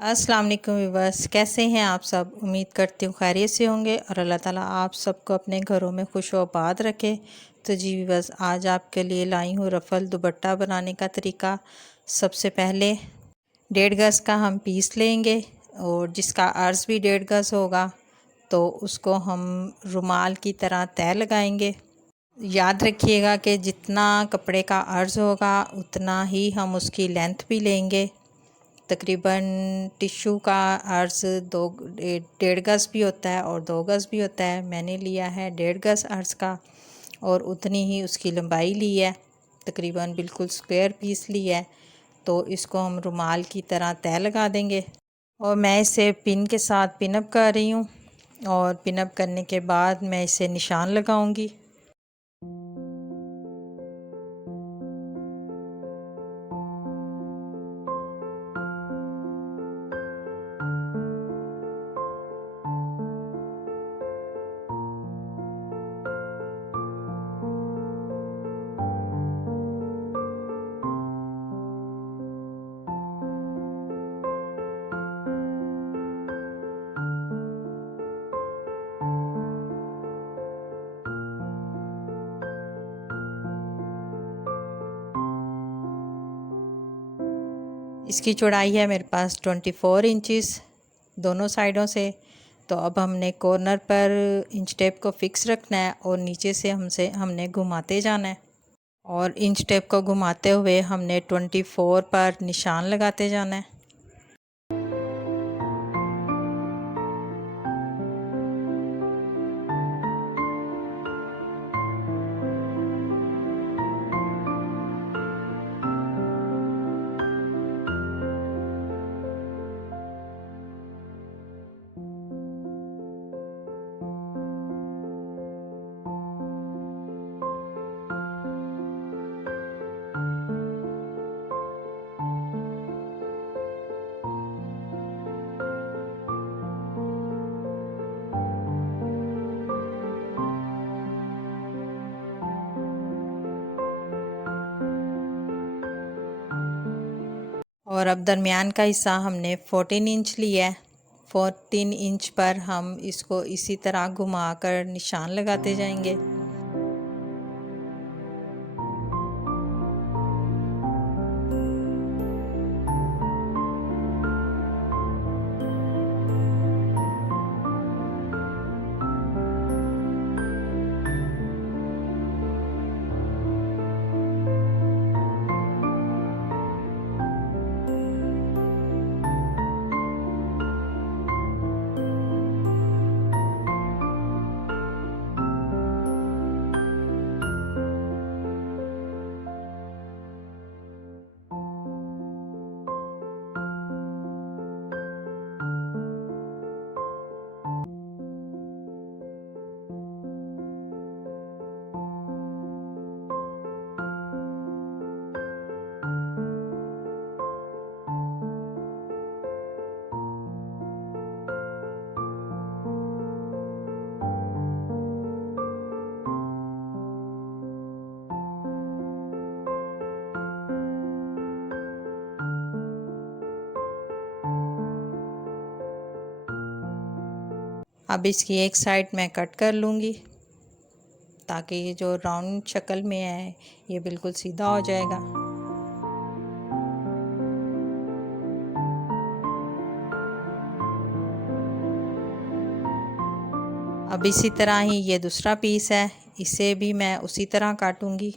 अस्सलाम वालेकुम व्यूअर्स, कैसे हैं आप सब। उम्मीद करती हूँ खैरियत से होंगे और अल्लाह ताला आप सबको अपने घरों में खुश व आबाद रखे। तो जी व्यूअर्स, आज आपके लिए लाई हूँ रफ़ल दुपट्टा बनाने का तरीका। सबसे पहले 1.5 गज़ का हम पीस लेंगे और जिसका अर्ज़ भी 1.5 गज़ होगा तो उसको हम रुमाल की तरह तय लगाएंगे। याद रखिएगा कि जितना कपड़े का अर्ज़ होगा उतना ही हम उसकी लेंथ भी लेंगे। तकरीबन टिश्यू का अर्ज़ 1.5 गज़ भी होता है और 2 गज़ भी होता है। मैंने लिया है 1.5 गज़ अर्ज़ का और उतनी ही उसकी लंबाई ली है। तकरीबन बिल्कुल स्क्वायर पीस लिया है। तो इसको हम रुमाल की तरह तय लगा देंगे और मैं इसे पिन के साथ पिन अप कर रही हूँ और पिन अप करने के बाद मैं इसे निशान लगाऊंगी। इसकी चौड़ाई है मेरे पास 24 इंचज़ दोनों साइडों से। तो अब हमने कॉर्नर पर इंच टेप को फिक्स रखना है और नीचे से हमने घुमाते जाना है और इंच टेप को घुमाते हुए हमने 24 पर निशान लगाते जाना है। और अब दरमियान का हिस्सा हमने 14 इंच लिया है। 14 इंच पर हम इसको इसी तरह घुमाकर निशान लगाते जाएंगे। अब इसकी एक साइड मैं कट कर लूँगी ताकि ये जो राउंड शक्ल में है ये बिल्कुल सीधा हो जाएगा। अब इसी तरह ही ये दूसरा पीस है, इसे भी मैं उसी तरह काटूंगी।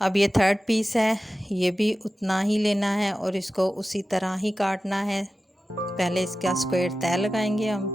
अब ये थर्ड पीस है, ये भी उतना ही लेना है और इसको उसी तरह ही काटना है। पहले इसका स्क्वायर तय लगाएंगे हम।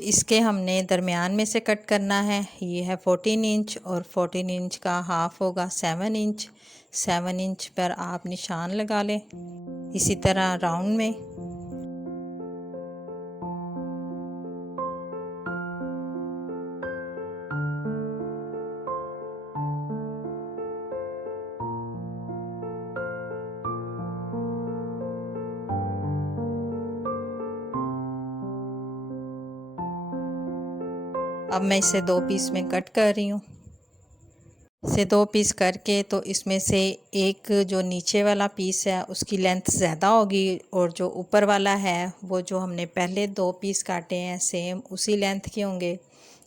इसके हमने दरमियान में से कट करना है। ये है 14 इंच और 14 इंच का हाफ होगा 7 इंच। 7 इंच पर आप निशान लगा लें, इसी तरह राउंड में। अब मैं इसे 2 पीस में कट कर रही हूँ। इसे 2 पीस करके तो इसमें से एक जो नीचे वाला पीस है उसकी लेंथ ज़्यादा होगी और जो ऊपर वाला है वो जो हमने पहले 2 पीस काटे हैं सेम उसी लेंथ के होंगे।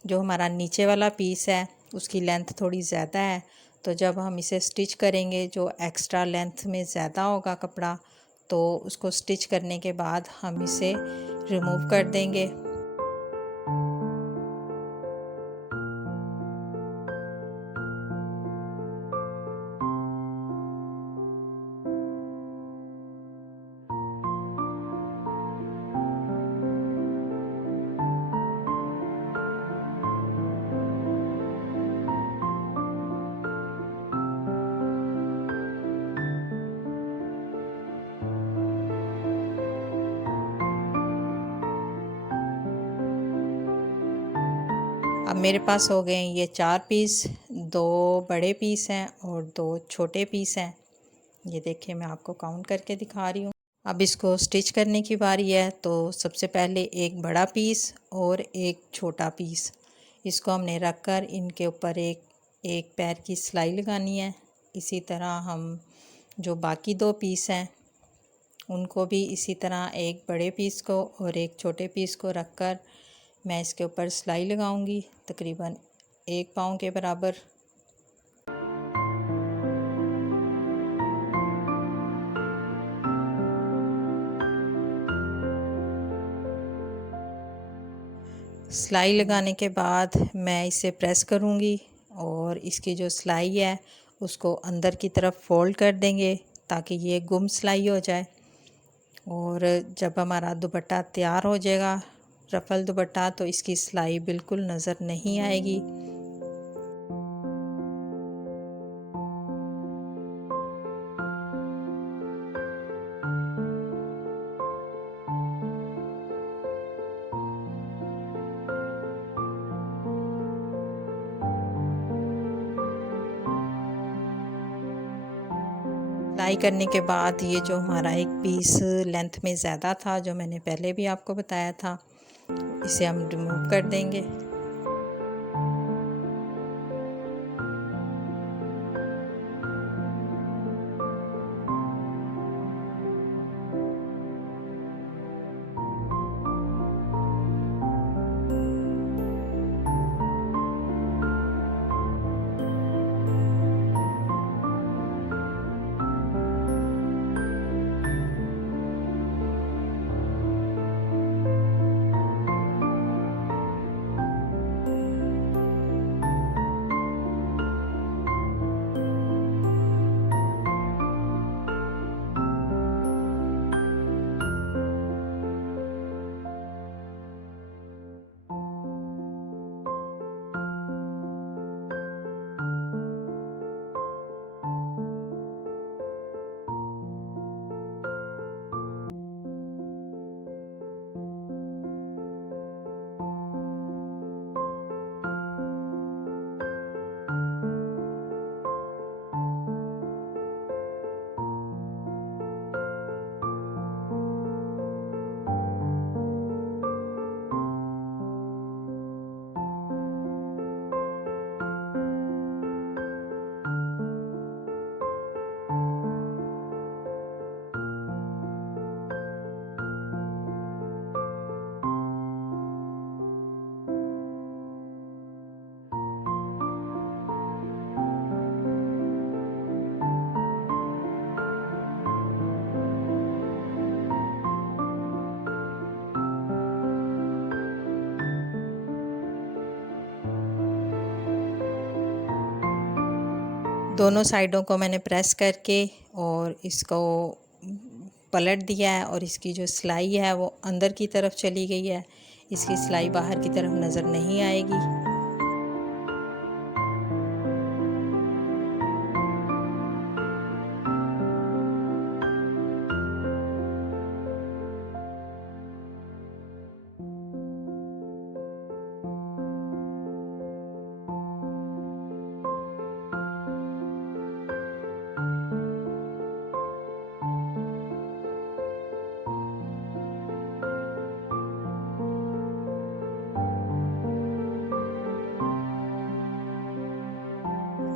जो हमारा नीचे वाला पीस है उसकी लेंथ थोड़ी ज़्यादा है, तो जब हम इसे स्टिच करेंगे जो एक्स्ट्रा लेंथ में ज़्यादा होगा कपड़ा, तो उसको स्टिच करने के बाद हम इसे रिमूव कर देंगे। अब मेरे पास हो गए ये 4 पीस, 2 बड़े पीस हैं और 2 छोटे पीस हैं। ये देखिए मैं आपको काउंट करके दिखा रही हूँ। अब इसको स्टिच करने की बारी है, तो सबसे पहले एक बड़ा पीस और एक छोटा पीस, इसको हमने रख कर इनके ऊपर एक पैर की सिलाई लगानी है। इसी तरह हम जो बाकी 2 पीस हैं उनको भी इसी तरह एक बड़े पीस को और एक छोटे पीस को रख कर मैं इसके ऊपर सिलाई लगाऊंगी तकरीबन 1 पाँव के बराबर। सिलाई लगाने के बाद मैं इसे प्रेस करूंगी और इसकी जो सिलाई है उसको अंदर की तरफ फोल्ड कर देंगे ताकि ये गुम सिलाई हो जाए। और जब हमारा दुपट्टा तैयार हो जाएगा, रफल दुपट्टा, तो इसकी सिलाई बिल्कुल नज़र नहीं आएगी। सिलाई करने के बाद ये जो हमारा एक पीस लेंथ में ज़्यादा था, जो मैंने पहले भी आपको बताया था, इसे हम रिमूव कर देंगे। दोनों साइडों को मैंने प्रेस करके और इसको पलट दिया है, और इसकी जो सिलाई है वो अंदर की तरफ चली गई है। इसकी सिलाई बाहर की तरफ नज़र नहीं आएगी।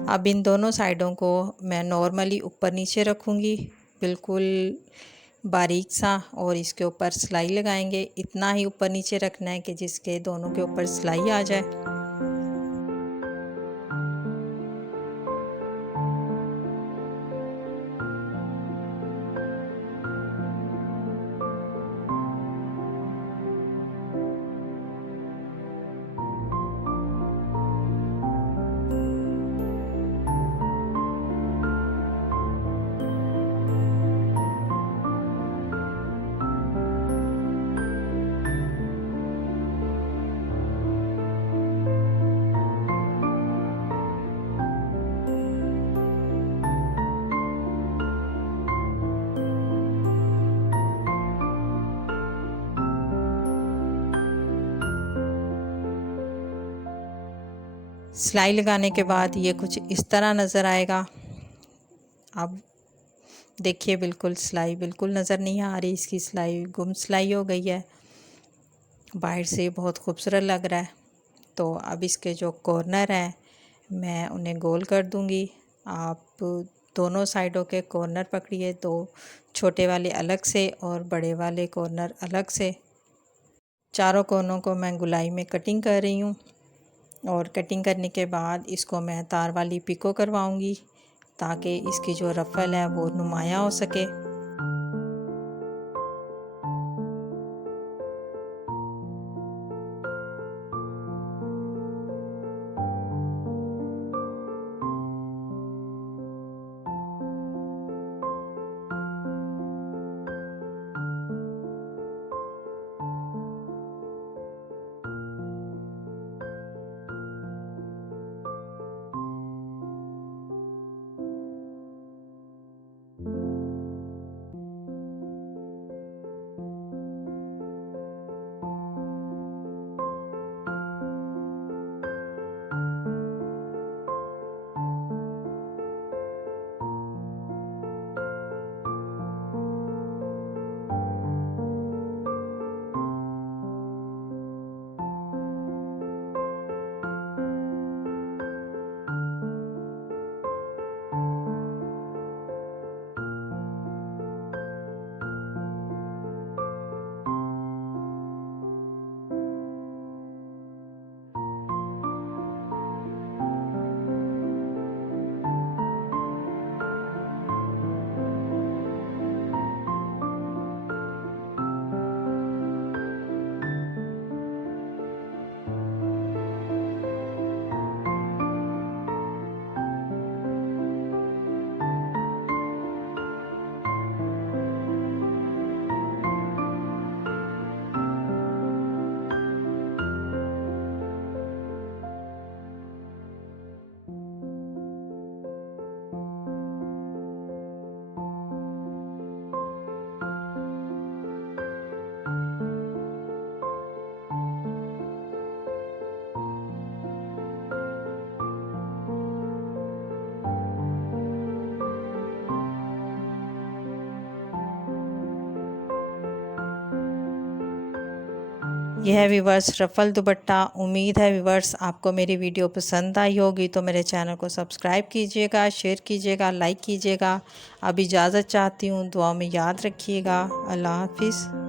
अब इन दोनों साइडों को मैं नॉर्मली ऊपर नीचे रखूँगी, बिल्कुल बारीक सा, और इसके ऊपर सिलाई लगाएंगे। इतना ही ऊपर नीचे रखना है कि जिसके दोनों के ऊपर सिलाई आ जाए। सिलाई लगाने के बाद ये कुछ इस तरह नज़र आएगा। अब देखिए, बिल्कुल सिलाई बिल्कुल नज़र नहीं आ रही, इसकी सिलाई गुम सिलाई हो गई है। बाहर से बहुत खूबसूरत लग रहा है। तो अब इसके जो कॉर्नर हैं मैं उन्हें गोल कर दूंगी। आप दोनों साइडों के कॉर्नर पकड़िए, दो छोटे वाले अलग से और बड़े वाले कॉर्नर अलग से। चारों कोनों को मैं गुलाई में कटिंग कर रही हूँ, और कटिंग करने के बाद इसको मैं तार वाली पिको करवाऊँगी ताकि इसकी जो रफ़ल है वो नुमाया हो सके। यह है व्यूवर्स रफ़ल दुपट्टा। उम्मीद है व्यूवर्स आपको मेरी वीडियो पसंद आई होगी, तो मेरे चैनल को सब्सक्राइब कीजिएगा, शेयर कीजिएगा, लाइक कीजिएगा। अब इजाज़त चाहती हूँ, दुआ में याद रखिएगा। अल्लाह हाफिज़।